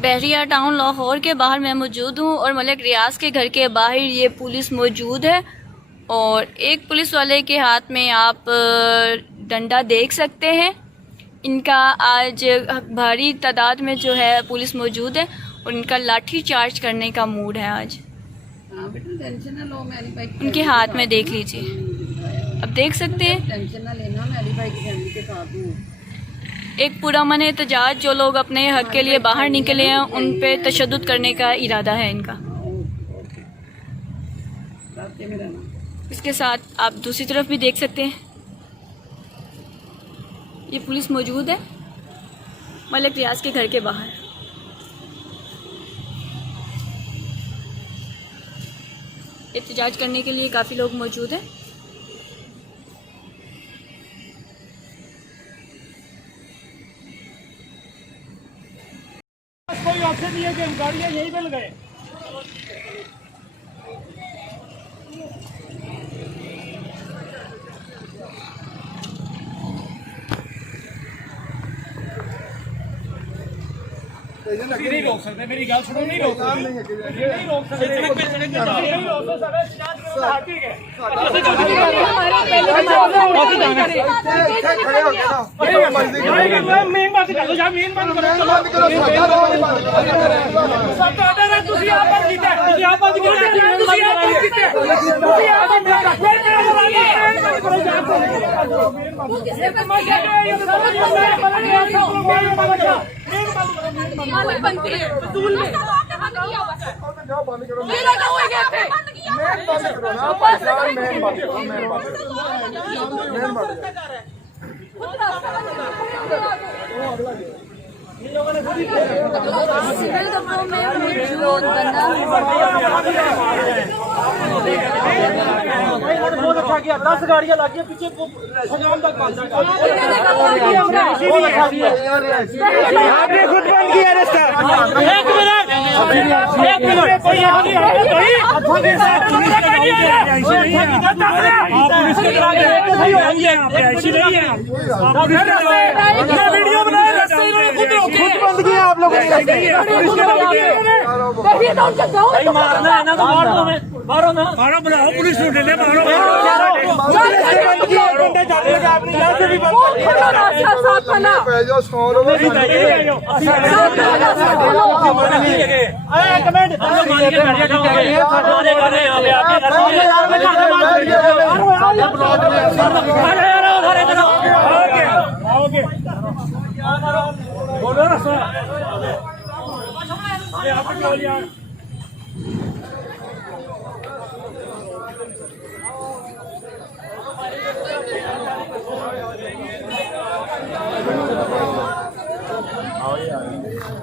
बहरिया town Lahore के बाहर मैं मौजूद हूँ और मलिक रियाज के घर के बाहर ये पुलिस मौजूद है और एक पुलिस वाले के हाथ में आप डंडा देख सकते हैं। इनका आज भारी तादाद में जो है पुलिस मौजूद है और इनका लाठी चार्ज करने का मूड है आज। उनके हाथ में देख लीजिए, अब देख सकते हैं टेंशन ना लेना, मैं अली भाई की फैमिली के साथ हूँ। एक पुरअमन एहतजाज जो लोग अपने हक के लिए बाहर निकले हैं उन पे तशद्दुद करने का इरादा है इनका। इसके साथ आप दूसरी तरफ भी देख सकते हैं, ये पुलिस मौजूद है मलिक रियाज के घर के बाहर। एहतजाज करने के लिए काफ़ी लोग मौजूद हैं। कोई ऑप्शन नहीं है कि हम गाड़ियाँ यहीं पे लगाए। नहीं रोक सकते, मेरी गल सुनो, नहीं रोक सकते, नहीं रोक सकते, नहीं रोक सकते। मेन बात कर लो, जहाँ मेन बात करो, सब तो अडर है, तुसी आप बंद कीता है, तुसी आप बंद कीता है, तुसी आप बंद कीता है, तुसी आप बंद कीता है। मालिक बनती है फजूल में जाओ, बंद करो, ये लगा हुआ है थे, मैं बंद करो ना भाईजान, मैं बंद करो, मैं बंद करो, मैं बंद करो। इन लोगों ने खुद ही सिविल दफों में मौजूद बंदा बहुत अच्छा किया, 10 गाड़ियां लगी पीछे सजाम तक बंद है। आपने खुद बंद किया रास्ता। एक मिनट कोई यहाँ नहीं है, वीडियो बनाया रास्ते खुद बंद किया आप लोगों ने। मारना है ना तो मारो ना, मारो बुलाओ पुलिस को, दे मारो। बोलो ना सर,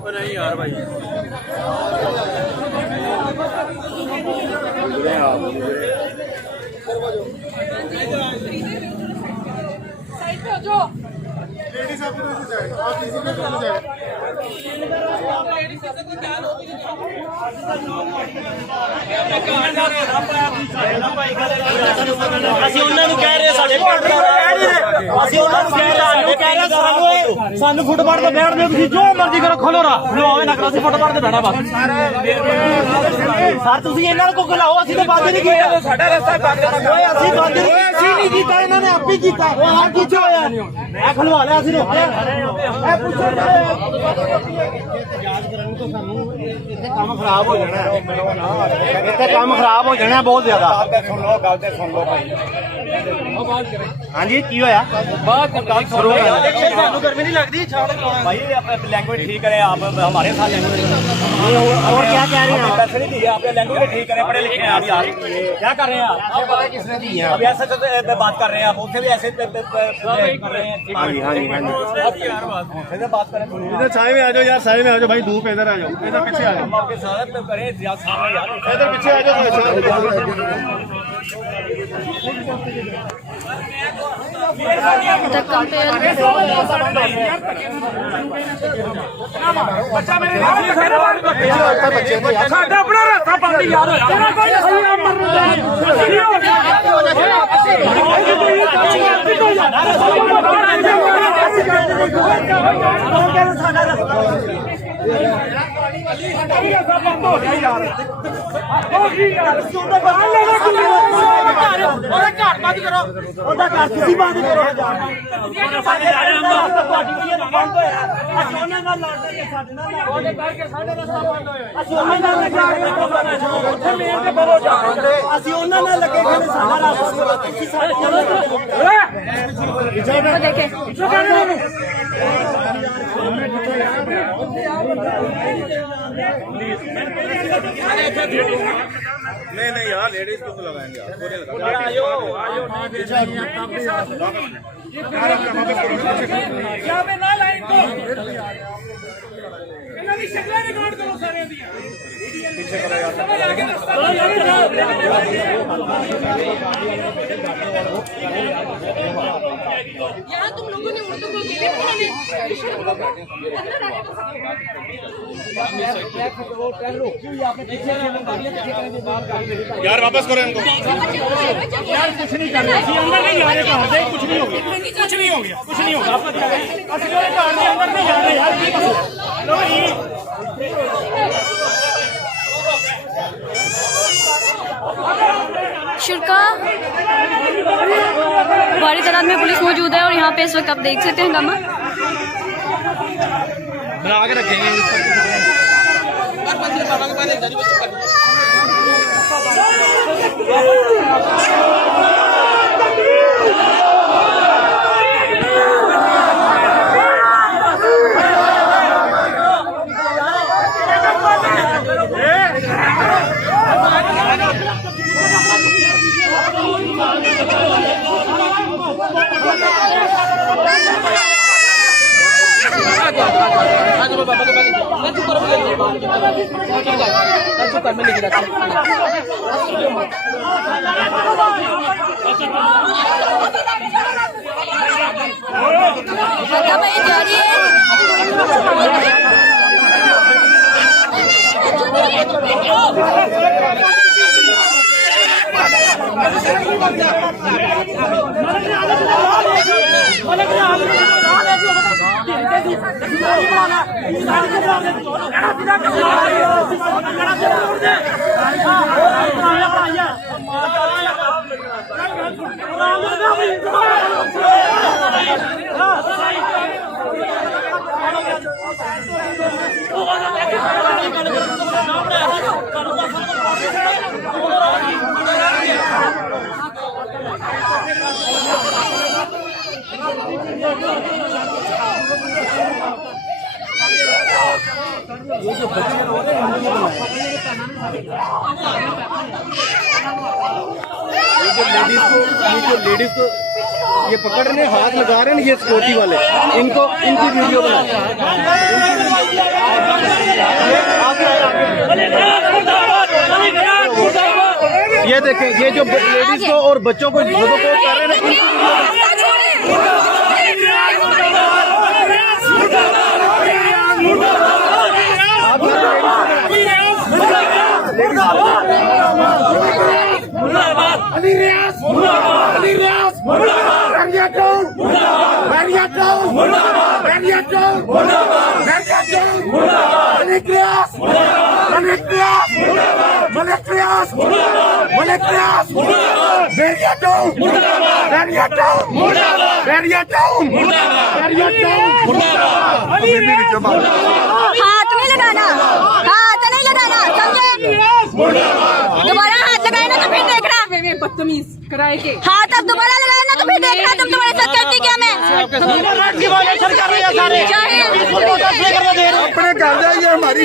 नहीं यार भाई साइड पे हो जो लेडीज आप जाए, आप इसी पे जाए। ਅਸੀਂ ਉਹਨਾਂ ਨੂੰ ਕਹਿ ਰਹੇ ਸਾਡੇ ਅਸੀਂ ਉਹਨਾਂ ਨੂੰ ਕਹਿ ਰਹੇ ਸਾਨੂੰ ਫੁੱਟਬਾਲ ਤੇ ਬੈਠ ਦਿਓ, ਤੁਸੀਂ ਜੋ ਮਰਜ਼ੀ ਕਰੋ, ਖੋਲੋ ਰਾ ਲਵਾਓ ਨਾ ਕਰੋ, ਅਸੀਂ ਫੁੱਟਬਾਲ ਤੇ ਬੈਠਾ ਬਸ। ਸਰ ਤੁਸੀਂ ਇਹਨਾਂ ਨੂੰ ਕੋਈ ਲਾਓ, ਅਸੀਂ ਤਾਂ ਬੰਦ ਨਹੀਂ ਕੀਤਾ, ਸਾਡਾ ਰਸਤਾ ਬੰਦ ਕਰਨਾ ਹੋਇਆ, ਅਸੀਂ ਬੰਦ ਨਹੀਂ ਕੀਤਾ, ਇਹਨਾਂ ਨੇ ਆਪੇ ਕੀਤਾ। ਉਹ ਆ ਕੀ ਹੋਇਆ, ਇਹ ਖਲਵਾ ਲਿਆ, ਅਸੀਂ ਰੋਕਿਆ। ਇਹ ਪੁੱਛੋ ਯਾਦ ਕਰਨ ਤੋਂ ਸਾਨੂੰ ਇੱਥੇ ਕੰਮ ਖਰਾਬ ਹੋ ਜਾਣਾ, ਇੱਥੇ ਕੰਮ ਖਰਾਬ ਹੋ ਜਾਣਾ ਬਹੁਤ ਜ਼ਿਆਦਾ। ਸੁਣ ਲਓ ਗੱਲ ਤੇ ਸੁਣ ਲਓ ਭਾਈ। ਹਾਂਜੀ ਕੀ ਹੋਇਆ, बात करो, ਸਾਨੂੰ गर्मी नहीं लगती भाई, लैंग्वेज ठीक करें आप, हमारे साथ लैंग्वेज। और क्या कह रहे हैं, पैसे नहीं दिए आपने, लैंग्वेज ठीक करें, पढ़े लिखे हैं आप, क्या कर रहे हैं आप, पता किसने दी है, अब ऐसे तो बात कर रहे हैं आप, उनसे भी ऐसे कर रहे हैं। हाँ जी हाँ जी हाँ जी, बात करें, इधर साए में आ जाओ यार, साए में आ जाओ भाई, धूप इधर आ जाओ, इधर पीछे आ जाओ, आपके साथ करें यार, इधर पीछे आ जाओ। बच्चा मेरे साਡਾ ਆਪਣਾ ਰਸਤਾ ਬੰਦ ਯਾਰ ਹੋਇਆ, नहीं नहीं यार लेडीज को तो लगाएंगे यार यहाँ तुम लोगों ने उर्दू बोल के यार वापस करो इनको यार कुछ नहीं करना अंदर नहीं जा रहे कहां से कुछ नहीं हो गया कुछ नहीं हो गया कुछ नहीं होगा अंदर नहीं जा रहे यार शुरा बड़ी तादाद में पुलिस मौजूद है और यहाँ पे इस वक्त आप देख सकते हैं हंगामा बना के रखेंगे लेडीज को ये पकड़ रहे हैं, हाथ लगा रहे हैं, ये सिक्योरिटी वाले इनको इनकी वीडियो बना ये देखें, ये जो लेडीज को और बच्चों को कर रहे हैं हाथ नहीं लगाना, हाथ नहीं लगाना, समझे? दोबारा हाथ लगाए ना तो फिर देखना बदतमीज कराए के हाथ अब दोबारा लगाए ना तो फिर देखना तुम तुम्हारे साथ करती क्या मैं अपने घर जाइए, हमारी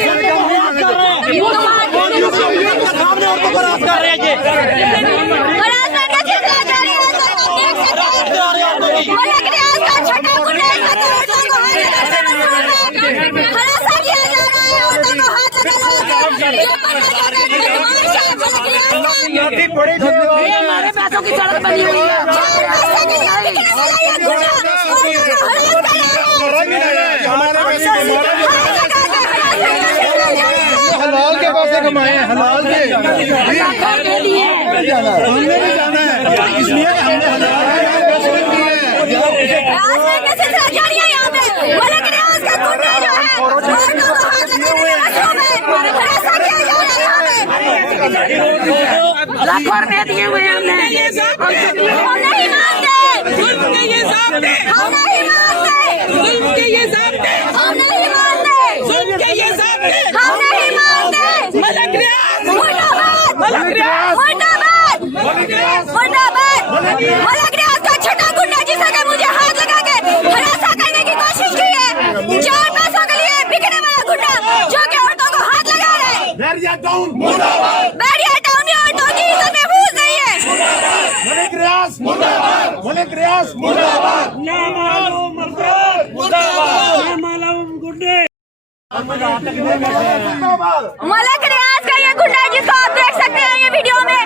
हमारे पैसों की सड़क बनी हुई है। हलाल के पैसे कमाए हैं हलाल के हमने भी जाना है इसलिए हमने हलाल कैसे जानिए यहाँ पे मलिक रियाज का गुंडे जो है लाखों रुपए दिए हुए हमने हम नहीं मानते हम नहीं मानते हम नहीं मानते हम नहीं मानते मुर्दाबाद मुर्दाबाद मुर्दाबाद मलिक रियाज का छोटा गुंडा जिसने मुझे हाथ लगा के हरासा करने की कोशिश की है 4 पैसों के लिए बिकने वाला गुंडा जो कि औरतों को हाथ लगा रहे हैं बैरिया टाउन में औरतों की इज्जत महफूज नहीं है मलिक रियाज मुर्दाबाद मलिक रियाज मुर्दाबाद ना मालूम मुर्दाबाद ना मालूम गुंडे मलिक रियाज का ये गुंडा है जिसको आप देख सकते हैं ये वीडियो में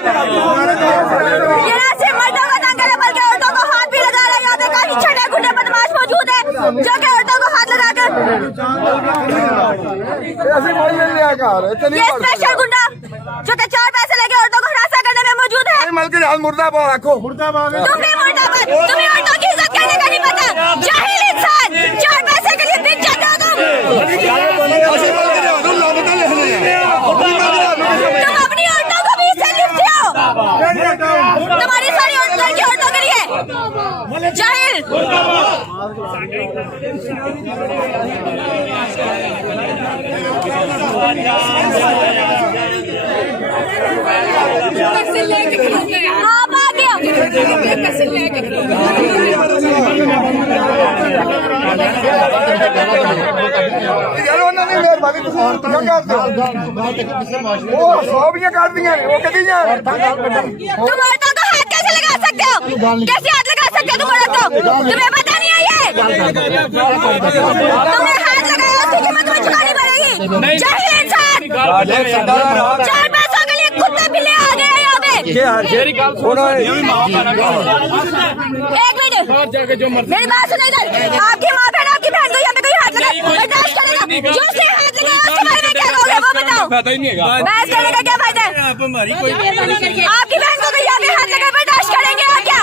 ये ना सिर्फ मर्दों को तंग करे बल्कि औरतों को हाथ भी लगा रहा है यहाँ पे काफी छोटे गुंडे बदमाश मौजूद है जो कि औरतों को हाथ लगा कर ये स्पेशल गुंडा जो कि 4 पैसे लेके औरतों को हरासा करने में मौजूद है मुर्दाबाद रखो मुर्दाबाद तुम भी मुर्दाबाद तुम्हें औरतों की इज्जत करने का नहीं पता जाहिल इंसान 4 पैसे के लिए बिक जाते हो तुम अपनी औरतों को भी इससे लिपटे हो तुम्हारी सारी औरतों की औरतों के लिए जाहिल आप आ गए यार ਉਹਨਾਂ ਨੇ ਮਿਹਰਬਾਨੀ ਤੁਸੀਂ ਔਰਤਾਂ ਕਰ ਦਿਓ ਉਹ ਸੋਭੀਆਂ ਕਰਦੀਆਂ ਨੇ ਉਹ ਕਦੀਆਂ तुम औरतों को हाथ कैसे लगा सकते हो कैसे हाथ लगा सकते हो तुम औरतों को तुम्हें पता नहीं है ये तुमने हाथ लगाया उसकी कीमत तुम्हें चुकानी पड़ेगी जाहिल इंसान 4 पैसों के लिए कुत्ते बिल्ली आ गए हैं यहाँ पे एक मिनट मेरी बात सुनो इधर आपकी माँ बहन आपकी बहन को यहाँ पे कोई हाथ लगा बर्दाश्त करेगा जो उसने हाथ लगाया उसके बारे में क्या कहोगे वो बताओ बहस करने का क्या फायदा है आपकी बहन को तो यहाँ पे हाथ लगा बर्दाश्त करेंगे और क्या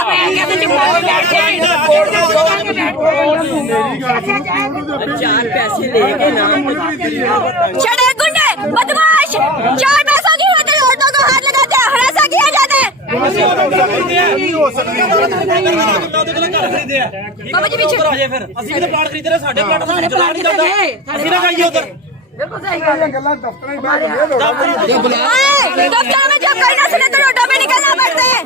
चढ़े गुंडे बदमाश 4 पैसों की होते औरतों को हाथ लगाते हैं हरासा किया जाता है बाबा जी पीछे ਅਸੀਂ ਵੀ ਪਲਾਟ ਖਰੀਦੇ ਨੇ ਸਾਡੇ ਪਲਾਟ ਸਾਨੂੰ ਚਲਾ ਨਹੀਂ ਦਿੰਦਾ ਅਸੀਂ ਨਾ ਖਾਈਏ ਉਧਰ ਗੱਲਾਂ ਦਫ਼ਤਰਾਂ ਹੀ ਬਾਹਰ दफ्तर में जब कोई ना सुने तो रोडों पे निकलना पड़ता है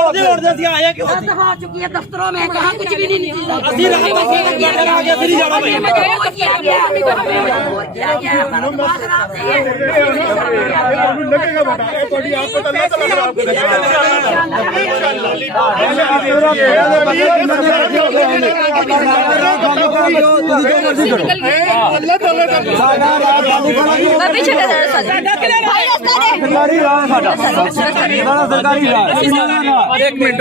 ਉੜਦੇ ਉੜਦੇ ਅਸੀਂ ਆਏ ਕਿਉਂ दफा हो चुकी है दफ्तरों में कहाँ कुछ भी नहीं निकलता ਅਸੀਂ ਰਾਹ में आ गया फिर नहीं जाना भाई लगेगा बेटा थोड़ी आपको तो अल्लाह ताला आपको अल्लाह ताला पीछे भाई रास्ता दे सरकारी राह साਡਾ सरकारी राह एक मिनट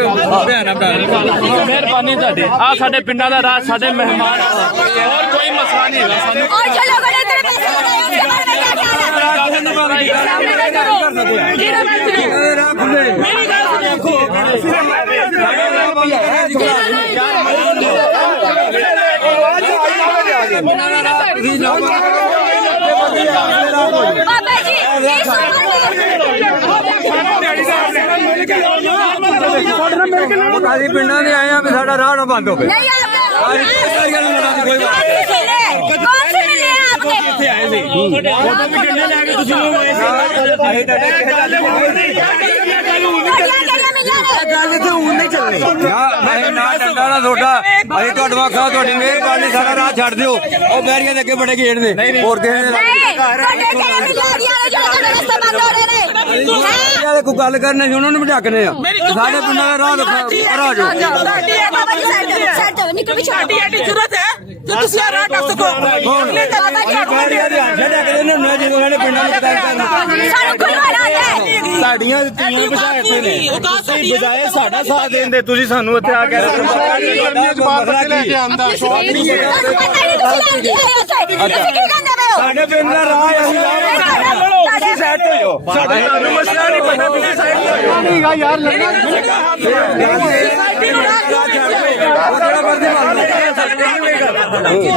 ਮਿਹਰਬਾਨੀ ਤੁਹਾਡੇ ਆ ਸਾਡੇ ਪਿੰਡਾਂ ਦਾ ਰਾਹ ਸਾਡੇ ਮਹਿਮਾਨ ਹੋਰ ਕੋਈ ਮਸਲਾ ਨਹੀਂ ਹੈਗਾ ਸਾਨੂੰ और जो लोगों ने तेरे पैसे लगाए उसके बारे में क्या ख्याल है मेरी बात देखो बाबा जी इस उम्र ਅਸੀਂ ਪਿੰਡਾਂ ਦੇ ਆਏ ਆ ਵੀ ਸਾਡਾ ਰਾਹ ਨਾ ਬੰਦ ਹੋਵੇ नहीं आपका ਕੋਈ कौन से मिले हैं आपके ਇੱਥੇ ਆਏ ਸੀ ਫੋਟੋ ਵੀ ਕਿੰਨੇ ਲੈ ਕੇ ਤੁਸੀਂ ਲੋਕ ਆਏ ਸੀ ਅਸੀਂ ਤੁਹਾਡੇ ਗੱਲ ਇੱਥੇ ਹੁਣ ਨਹੀਂ ਚੱਲਣੀ ਅਸੀਂ ਨਾ ਡੰਡਾ ਨਾ ਤੁਹਾਡਾ ਅਸੀਂ ਤੁਹਾਡਾ ਆਖਾ ਤੁਹਾਡੀ ਮਿਹਰਬਾਨੀ ਸਾਡਾ ਰਾਹ ਛੱਡ ਦਿਓ ਉਹ ਬੈਰੀਆਂ ਦੇ ਅੱਗੇ ਬੜੇ ਗੇਟ ਨੇ ਹੋਰ ਕਿਸੇ ਨੇ ਵਾਲੇ ਕੋਈ ਗੱਲ ਕਰਨੇ ਸੀ ਉਹਨਾਂ ਨੂੰ ਵੀ ਢੱਕਨੇ ਆ ਸਾਡੇ ਪਿੰਡਾਂ ਦਾ ਰਾਹ ਦਿਖਾ ਪਰ ਆ ਜਾਓ जरूरत है तो तुम राह टप सको ਬੈਰੀਆਂ ਦੇ ਹੱਥ ਢੱਕਦੇ ਨੇ ਨਾ ਜਦੋਂ ਇਹਨਾਂ ਪਿੰਡਾਂ ਨੂੰ ਪਤਾ ਕਰਨਾ ਸਾਡੀਆਂ ਤੀਆਂ ਬਜਾਏ ਇੱਥੇ ਨੇ ਤੁਸੀਂ ਬਜਾਏ ਸਾਡਾ ਸਾਥ ਦੇਂਦੇ ਤੁਸੀਂ ਸਾਨੂੰ ਇੱਥੇ ਆ ਕੇ ਜਵਾਬ ਲੈ ਕੇ ਆਂਦਾ ਸ਼ੌਕ ਨਹੀਂ ਹੈ ਸਾਡੇ ਪਿੰਡ ਦਾ ਰਾਹ ਹੈ ਤੁਸੀਂ ਸਾਈਡ ਤੇ ਹੋ ਸਾਡੇ ਤੁਹਾਨੂੰ ਮਸਲਾ ਨਹੀਂ ਪਤਾ ਤੁਸੀਂ ਸਾਈਡ ਤੇ ਹੋ ਨਹੀਂਗਾ ਯਾਰ ਲੜਨਾ ਜਿਹੜਾ ਮਰਜ਼ੀ ਮਾਰ ਲੈ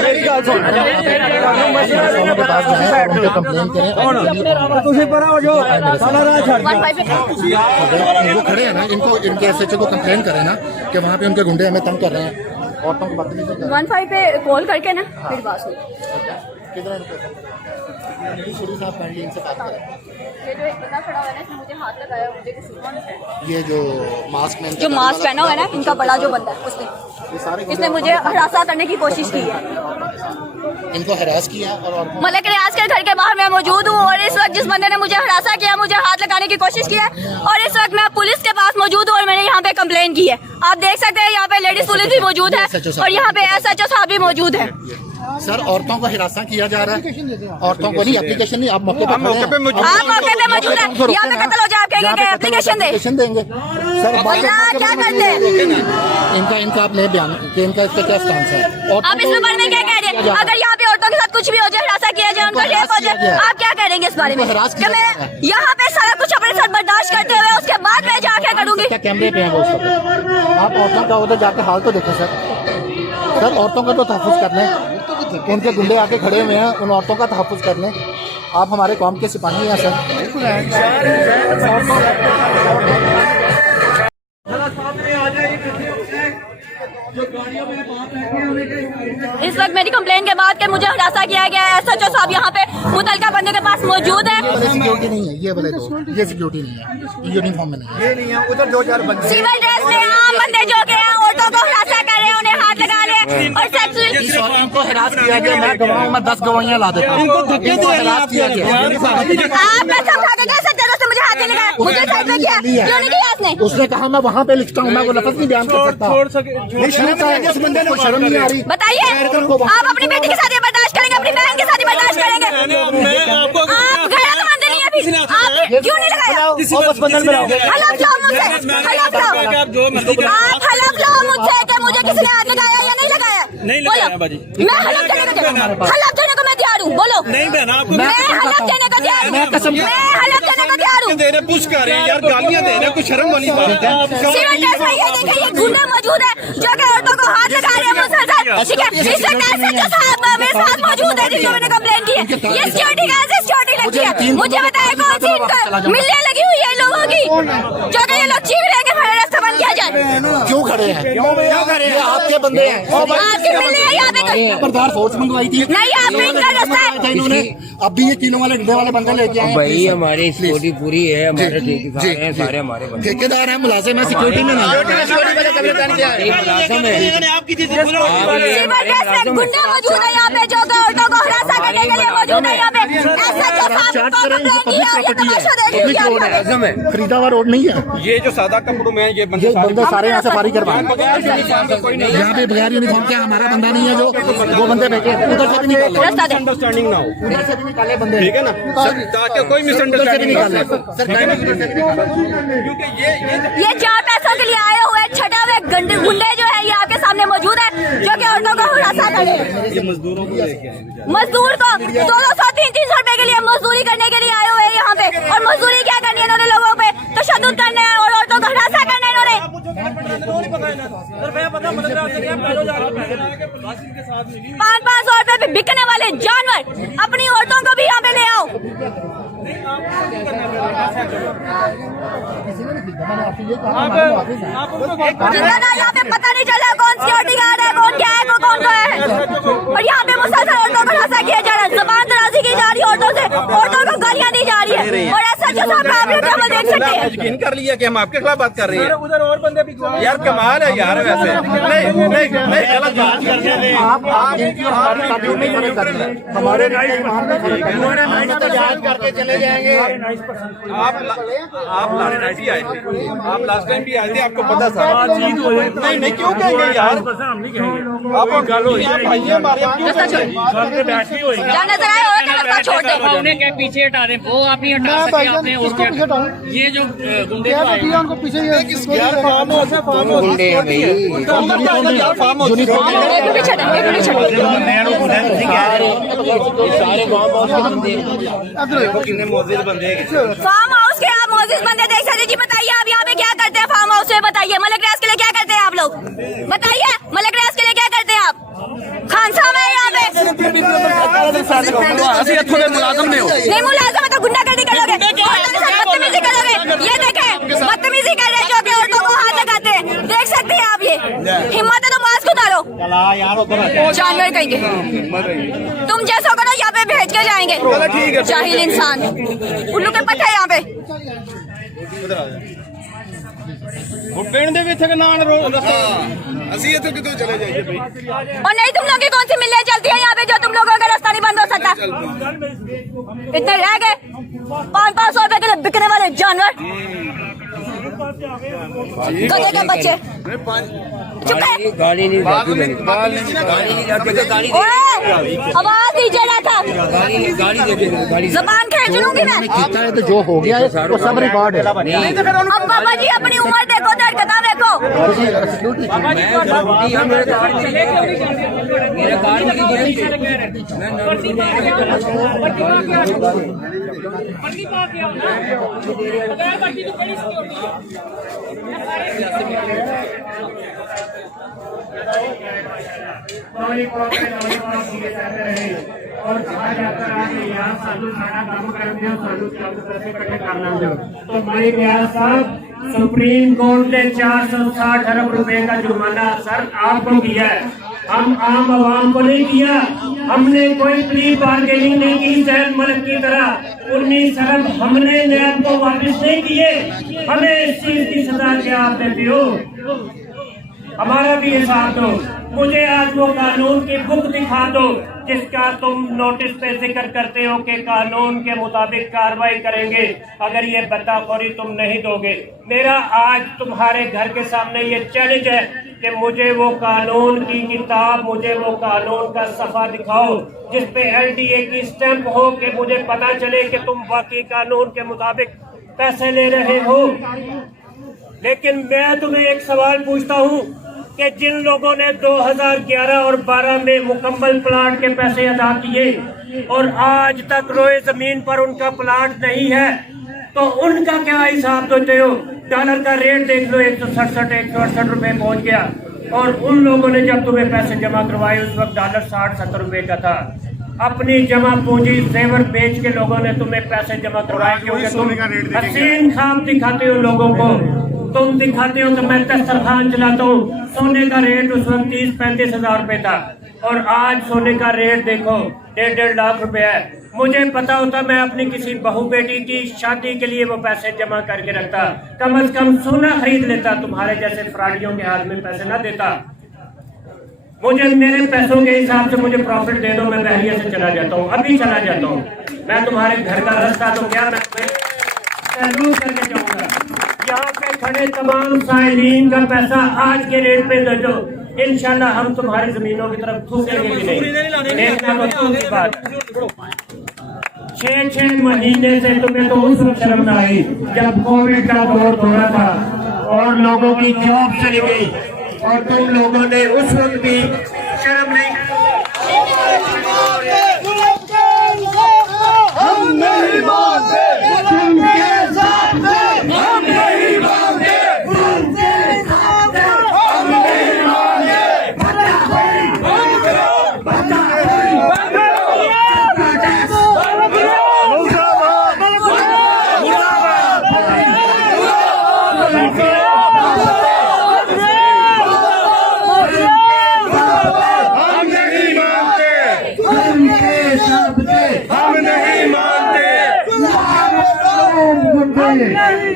ਮੇਰੀ ਗੱਲ ਸੁਣ कंप्लेन करें ਤੁਸੀਂ ਪਰਾਂ ਹੋ ਜਾਓ ਸਾਡਾ ਰਾਹ ਛੱਡ वो खड़े हैं ना इनको इनके एसएचओ को कंप्लेन करें ना कि वहाँ पे उनके गुंडे हमें तंग कर रहे हैं औरतों को बदतमीजी कर रहे 15 पे कॉल करके ना फिर बात हुई। हैं किधर है इनके सूरी साहब काइंडली इनसे बात करें ये जो एक बंदा खड़ा हुआ है ना इसने मुझे हाथ लगाया मुझे किसी कौन है ये जो मास्क में जो मास्क पहना हुआ है ना इनका बड़ा जो बंदा है उसने इसने मुझे हरासा करने की कोशिश की है। इनको हरास किया और मलिक रियाज के घर के बाहर मैं मौजूद हूँ और इस वक्त जिस बंदे ने मुझे हरासा किया मुझे हाथ लगाने की कोशिश की है और इस वक्त मैं पुलिस के पास मौजूद हूँ और मैंने यहाँ पे कंप्लेन की है। आप देख सकते हैं यहाँ पे लेडीज पुलिस भी मौजूद है और यहाँ पे SHO साहब भी मौजूद है। सर औरतों को हिरासा किया जा रहा है औरतों को नहीं एप्लीकेशन नहीं आप मौके पे आप मौके पे मौजूद है यहाँ पे कत्ल हो जाए आप कहेंगे एप्लीकेशन देंगे सर क्या करते हैं इनका आपने बयान कि इनका इसका क्या स्टांस है आप इसमें बारे में क्या कह रहे हैं? अगर यहाँ पे औरतों के साथ कुछ भी हो जाए हरासा किया जाए उनको रेप हो जाए आप क्या करेंगे इस बारे में कि मैं यहाँ पे सारा कुछ अपने साथ बर्दाश्त करते हुए उसके बाद मैं जाके करूँगी। क्या कैमरे पे है वो सब आप औरतों का उधर जाके हाल तो देखो सर औरतों का तो तहफ़्फ़ुज़ कर लें उनके गुंडे आके खड़े हुए हैं उन औरतों का तहफ़्फ़ुज़ कर लें आप हमारे कौम के सिपाही हैं सर। इस वक्त मेरी कंप्लेन के बाद के मुझे हरासा किया गया है। SHO साहब यहाँ पे मुतलका बंदे के पास मौजूद है। सिक्योरिटी नहीं है ये बोले तो ये सिक्योरिटी नहीं है यूनिफॉर्म में नहीं है ये नहीं है उधर 2-4 बंदे सिविल ड्रेस में आम बंदे जो के हैं औरतों को हरासा कर रहे हैं उन्हें हाथ लगा रहे हैं और सेक्सुअल इनको हरास किया गया मैं गवाह मैं 10 गवाहियां ला देता हूं इनको धक्के दे हरास किया गया आप कैसे उठा के कह सकते हैं उसने मुझे हाथ नहीं लगाया मुझे साइड में किया क्यों नहीं किया उसने उसने कहा मैं वहां पे लिखता हूं मैं वो लफ्ज नहीं बयान कर सकता नहीं शर्म नहीं आ रही बताइए आप अपनी बेटी के साथ ये बर्दाश्त करेंगे अपनी बहन के साथ ये बर्दाश्त करेंगे आप गैर समझते नहीं अभी आप क्यों नहीं लगाया हलफ लो मुझसे हलफ लो आप हलफ लो मुझसे कि मुझे किसी ने हाथ लगाया या नहीं लगाया बोलो मैं हलफ देने को मैं तैयार हूँ बोलो मैं हलफ देने को तैयार हूँ मैं हलफ देने को तैयार हूँ पुश कर रहे हैं यार गालियां दे रहे हैं कुछ शर्म वाली बात है सिविल ड्रेस में ये देखिए ये गुंडे मौजूद है जो कि औरतों को हाथ लगा रहे हैं मुसलसल ठीक है इस वक्त SHO साहब मेरे साथ मौजूद है जिनको मैंने कंप्लेन की है ये सिक्योरिटी का सिक्योरिटी लगती है मुझे बताया कौन सी मिलने लगी हुई है लोगों की जो कि ये लोग चीख रहे हैं कि हमारा रास्ता बंद किया जाए क्यों खड़े हैं ये आपके बंदे हैं आपके मिलने यहाँ पे खबरदार फोर्स मंगवाई थी नहीं आपने इनका रास्ता है इन्होंने अब भी ये किलो वाले डंडे वाले बंदे लेके आए भाई हमारी सिक्योरिटी पूरी है हमारे ठेकेदार हैं सारे हमारे बंदे ठेकेदार हैं मुलाजिम है सिक्योरिटी में नहीं गुंडे मौजूद है यहाँ पे जो औरतों को हरासा करने के लिए मौजूद है यहाँ पे SHO साहब को कंप्लेन किया और ये तमाशा देख लिया फरीदाबाद रोड नहीं है ये जो सादा कपड़ों में ये बंदे सारे यहाँ से फारी करवाए यहाँ पे बगैर यूनिफॉर्म के हमारा बंदा नहीं है जो वो बंदे भेजे उधर से भी निकाले अंडरस्टैंडिंग ना हो उधर से भी निकाले बंदे ठीक है ना ताकि कोई मिसअंडरस्टैंडिंग निकाले सर क्योंकि ये 4 पैसों के लिए आए हुए छठे हुए गुंडे जो है ये आपके सामने मौजूद है जो कि औरतों को हरासा कर रहे हैं मजदूरों को लेके आए मजदूर को 200-300 रुपए के लिए मजदूरी करने के लिए आए हुए हैं यहाँ पे और मजदूरी क्या करनी है इन्होंने लोगों पे तशद्दुद करना है और औरतों को हरासा करना है इन्होंने 500 रुपए पे बिकने वाले जानवर अपनी औरतों को भी यहाँ पे ले आओ यहाँ पे पता नहीं चला कौन सिक्योरिटी गार्ड है कौन क्या है कौन क्या है और यहाँ पे मुसलसल औरतों को हरासा किया जा रहा है ज़बान दराजी की जा रही है औरतों को गालियाँ दी जा रही है और SHO साहब आप देख सकते हैं यकीन कर लिया कि हम आपके खिलाफ बात कर रहे हैं उधर और बंदे भी यार कमाल है यार वैसे नहीं गलत बात हमारे करके चले जाएंगे आप लाने नाइट ही आए थे आप लास्ट टाइम भी आए थे आपको पता था नहीं क्यों कहेंगे यार आप गल हो भाई हमारे नजर आए और छोड़ दे उन्हें क्या पीछे हटा रहे वो आप ही हटा सके आपने और क्या ये ये जो गुंडे क्या तो किया उनको पीछे ये गुंडे हैं भाई सारे फार्म हाउस के आप मोजिज बंदे देख सकते जी। बताइए आप यहाँ पे क्या करते हैं फार्म हाउस में? बताइए मलिक रियाज के लिए क्या करते हैं आप लोग? बताइए मलिक रियाज के लिए क्या करते हैं आप? खान साहब है यहाँ पे नहीं मुलाजम है तो गुंडागर्दी करोगे, बदतमीजी करोगे। ये देखें बदतमीजी कर रहे हैं जो कि औरतों को हाथ लगाते हैं। देख सकते हैं आप, ये हिम्मत है तो मास्क उतारो। जानवर कहेंगे तुम जैसा करो यहाँ पे भेज के जाएंगे जाहिल इंसान। उल्लू के पट्टे यहाँ पे पिंड ਦੇ ਵਿੱਚ ਨਾਨ ਰੋਜ਼ ਅਸੀਂ ਇੱਥੇ ਕਿਦੋਂ ਚਲੇ ਜਾਈਏ ਬਈ और नहीं तुम लोग की कौन सी मिलने चलती है यहाँ पे जो तुम लोगों का रास्ता नहीं बंद हो सकता? इतने रह गए 500 रुपए के लिए बिकने वाले जानवर, गधे के बच्चे। चुप है। गाली नहीं जाती ओए, आवाज दीजिए ना था, गाली जबान खींच लूंगी मैं। कितना है तो जो हो गया है वो सब रिकॉर्ड है। अब बाबा जी अपनी उम्र देखो, दरकता देखो। मेरा कार्ड और कहा जाता है कि यहाँ साधु सारा काम करते हो, साधु चौक पैसे इकट्ठे कर लेते हो। तो मलिक रियाज साहब, सुप्रीम कोर्ट ने 460 अरब रुपए का जुर्माना सर आपको किया है, हम आम आवाम को नहीं किया। हमने कोई प्री बार्गेनिंग नहीं की जैन मलिक की तरह। 19 अरब हमने नैब को वापस नहीं किए। हमें इस चीज की सजा क्या आप देते हो? हमारा भी हिसाब दो। मुझे आज वो कानून की बुक दिखा दो जिसका तुम नोटिस पे जिक्र करते हो कि कानून के मुताबिक कार्रवाई करेंगे। अगर ये बदलाखोरी तुम नहीं दोगे, मेरा आज तुम्हारे घर के सामने ये चैलेंज है कि मुझे वो कानून की किताब, मुझे वो कानून का सफा दिखाओ जिस पे LDA की स्टैंप हो कि मुझे पता चले कि तुम वाकई कानून के मुताबिक पैसे ले रहे हो। लेकिन मैं तुम्हें एक सवाल पूछता हूँ कि जिन लोगों ने 2011 और 12 में मुकम्मल प्लाट के पैसे अदा किए और आज तक रोए जमीन पर उनका प्लाट नहीं है, तो उनका क्या हिसाब देते हो? डॉलर का रेट देख लो, 167-168 रुपए पहुंच गया। और उन लोगों ने जब तुम्हें पैसे जमा करवाए उस वक्त डॉलर 60-70 रुपए का था। अपनी जमा पूंजी जेवर बेच के लोगों ने तुम्हें पैसे जमा करवाए क्योंकि तुम हसीन ख्वाब दिखाते हो लोगों को। तुम दिखाते हो तो मैं दस्तरखान चलाता हूँ। सोने का रेट उस वक्त 30-35 हजार रुपए था और आज सोने का रेट देखो 1.5 लाख रुपए है। मुझे पता होता मैं अपनी किसी बहू बेटी की शादी के लिए वो पैसे जमा करके रखता, कम से कम सोना खरीद लेता, तुम्हारे जैसे फ्रॉडियों के हाथ में पैसे ना देता। मुझे मेरे पैसों के हिसाब से मुझे प्रॉफिट दे दो, मैं बहरिया से चला जाता हूँ, अभी चला जाता हूँ। मैं तुम्हारे घर का रास्ता तो क्या मैं सैलूट करके जाऊंगा। यहाँ पे खड़े तमाम साइलीन का पैसा आज के रेट पे दे दो, इंशाल्लाह हम तुम्हारी जमीनों की तरफ थूकेंगे भी नहीं। देखना बच्चों की बात 6 महीने से तुम्हें तो उस वक्त शर्म न आई जब कोविड का दौर हो रहा था और लोगों की जॉब चली गई और तुम लोगों ने उस वक्त भी शर्म नहीं। हम नहीं मानते, हम नहीं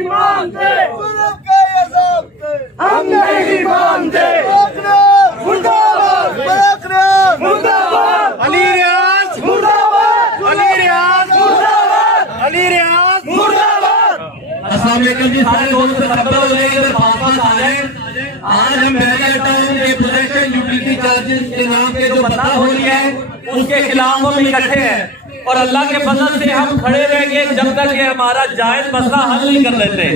मानते, हम नहीं मानते। अली रियाज मुर्दाबाद, अली रियाज मुर्दाबाद, अली रियाज मुर्दाबाद। अस्सलाम वालेकुम जी, सारे दोस्त से 5-5 आ जाए। आज हम बैरियर टाउन के पोजेशन यूटिलिटी चार्जेस के नाम पे जो बदलाव हो रही है उसके खिलाफ हम इकट्ठे हैं और अल्लाह के फजल से हम खड़े रहेंगे जब तक ये हमारा जायज मसला हल नहीं कर लेते।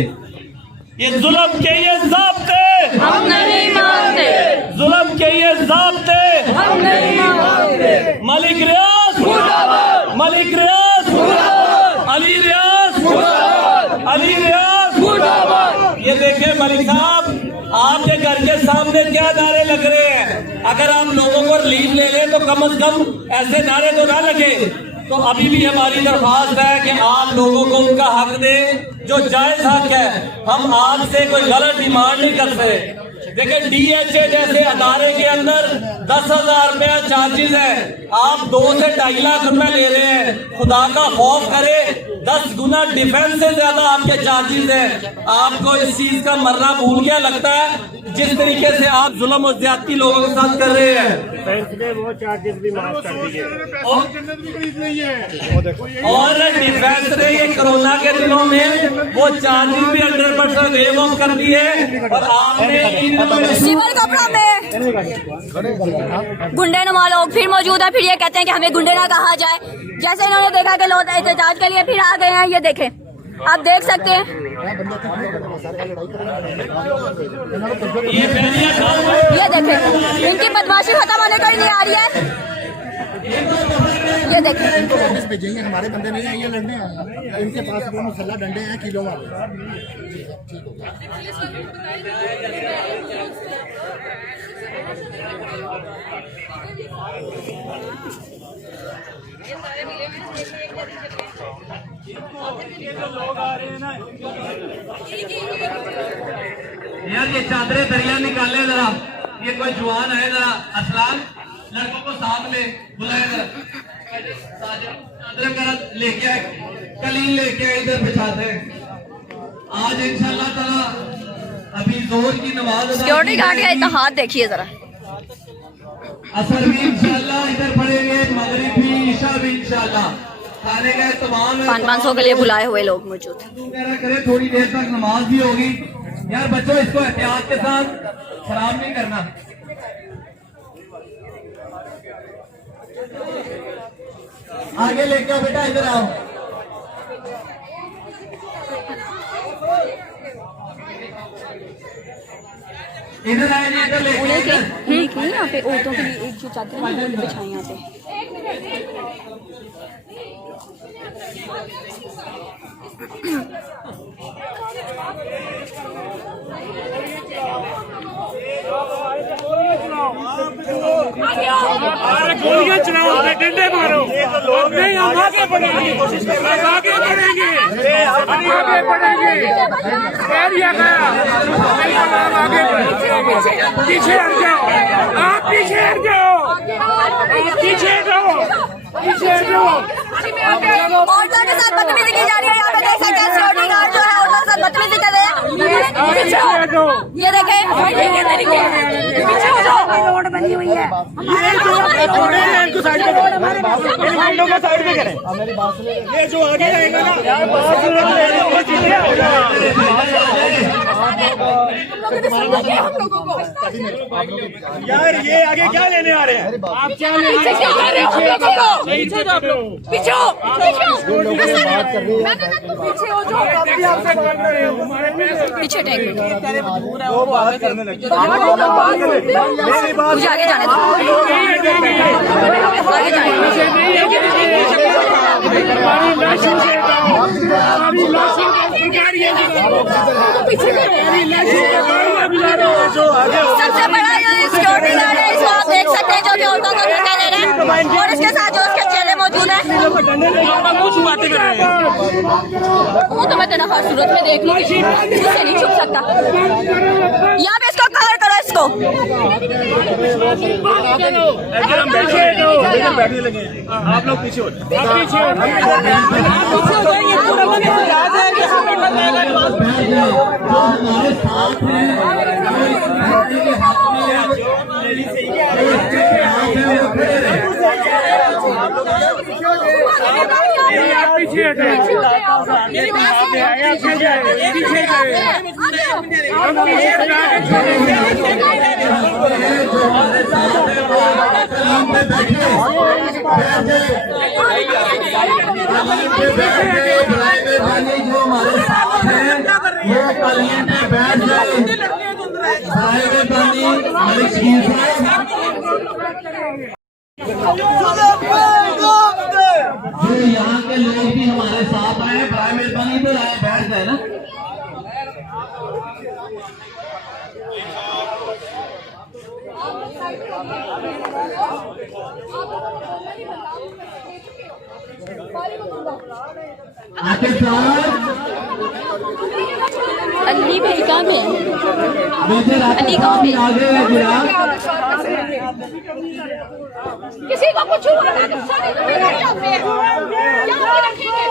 ये जुल्म के ये ज़ाब्ते हम नहीं मानते, जुल्म के ये ज़ाब्ते हम नहीं मानते। मलिक रियाज मुर्दाबाद, मलिक रियाज मुर्दाबाद, अली रियाज मुर्दाबाद, अली रियाज मुर्दाबाद। ये देखिए मलिक साहब, आपके घर के सामने क्या नारे लग रहे हैं। अगर आप लोगों को रिलीफ ले लें तो कम से कम ऐसे नारे तो ना लगे। तो अभी भी हमारी दरख्वास्त है कि आप लोगों को उनका हक दें जो जायज हक है। हम आज से कोई गलत डिमांड नहीं करते। देखिए DHA जैसे अदारे के अंदर 10,000 रुपया चार्जेस है, आप 2 से 2.5 लाख रुपए ले रहे हैं। खुदा का खौफ करे, 10 गुना डिफेंस से ज्यादा आपके चार्जेस हैं। आपको इस चीज का मरना भूल गया लगता है जिस तरीके से आप जुल्म और ज्यादती लोगों के साथ कर रहे हैं। बैंक ने वो चार्जेस भी माफ कर दिए। और डिफेंस ने ये कोरोना के दिनों में वो चार्जेस भी 100% वेव ऑफ कर दिए और आपने सिविल कपड़ा में गुंडे नुमा लोग फिर मौजूद है। फिर ये कहते हैं कि हमें गुंडे ना कहा जाए। जैसे इन्होंने देखा कि लोग एहतजाज के लिए फिर आ गए हैं। ये देखें, आप देख सकते हैं, ये देखें, इनकी बदमाशी खत्म होने को ही नहीं आ रही है। ये देखें, भेजेंगे, हमारे बंदे नहीं आए, ये लड़ने आए हैं। इनके पास वो मुसल्ला डंडे हैं किलो वाले। ठीक हो गया। यार ये चादरें दरिया निकाले जरा। ये कोई जवान है, जरा असलाम लड़कों को साथ में बुलाए जरा। चादरें जरा लेके आए, कलीन लेके आए, इधर बिछाते हैं। आज इंशाल्लाह ताला अभी जोर की नमाज सिक्योरिटी गार्ड का इत्तेहाद देखिए जरा। असर भी इंशाल्लाह इधर पढ़ेंगे, मगरिब भी, ईशा भी इंशाल्लाह। खाने गए तमाम 500 के लिए बुलाए हुए लोग मौजूद। करें, थोड़ी देर तक नमाज भी होगी। यार बच्चों, इसको एहतियात के साथ खराब नहीं करना। आगे लेके आओ बेटा, इधर आओ। इधर आए जी, इधर लेके यहाँ पे औरतों के लिए एक जो चादर है वो बिछाई यहाँ पे। गोलियां चलाओ, डंडे मारो। नहीं, हम आगे बढ़ेंगे, आगे बढ़ेंगे, आगे बढ़ेंगे। एरिया गया, हम आगे बढ़ेंगे। पीछे हट जाओ, आप पीछे हट जाओ, आप पीछे हटो, पीछे हटो। औरतों के साथ बदतमीजी की जा रही है। यहाँ पे देख सकते हैं सिक्योरिटी गार्ड जो है औरतों के साथ बदतमीजी कर रहे हैं। ये देखें, पीछे हो जाओ। रोड बनी हुई है, इनको साइड पे करें, इन को साइड पे करें। ये जो आगे आएगा ना, यार ये आगे क्या लेने आ रहे हैं? आप क्या लेने आ रहे हैं? पीछे हो जाओ, पीछे हो, पीछे हो जाओ, पीछे टेक मुझे आगे जाने दो, आगे सबसे बड़ा सिक्योरिटी गार्ड है, इसको आप देख सकते हैं, जो कि औरतों को धक्का दे रहे हैं और इसके साथ जो उसके चेले मौजूद हैं। वो तो मैं तेरा हर सूरत में देख लूंगी, मुझसे नहीं छुप सकता। यहाँ पे इसको कवर करो, इसको बैठने लगे। आप लोग पीछे हो जाओ। पीछे हटे पीछे यहाँ के लोग भी हमारे साथ आए, बराए मेहरबानी इधर आए, बैठ जाए ना। आखिर अली भाई कहाँ पे? अली कहाँ पे? किसी को कुछ हुआ ना तो सारे तो मेरे जाते हैं यहाँ रखेंगे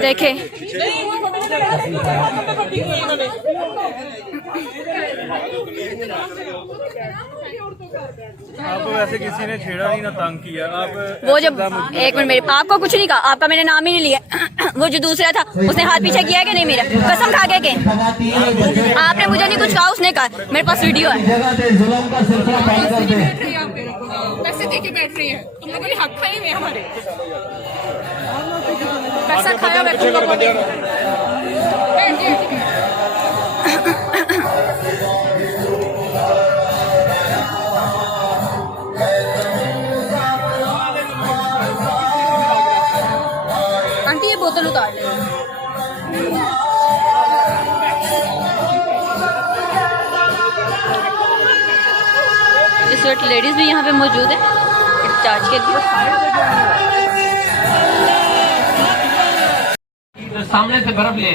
देखे आपको वैसे किसी ने छेड़ा नहीं ना तंग किया आप वो जब एक मिनट मेरे आपको कुछ नहीं कहा, आपका मैंने नाम ही नहीं लिया। वो जो दूसरा था उसने हाथ पीछे किया कि नहीं मेरा? कसम खा के आपने मुझे नहीं कुछ कहा, उसने कहा। मेरे पास वीडियो है। पैसे देके बैठ रही है, तुम लोगों ने हक खाए हुए हमारे पैसा खाया हुआ तुम लोगों ने। आंटी ये बोतल उतार ले। इस वक्त लेडीज भी यहाँ पे मौजूद है चार्ज के लिए। सामने से बर्फ ले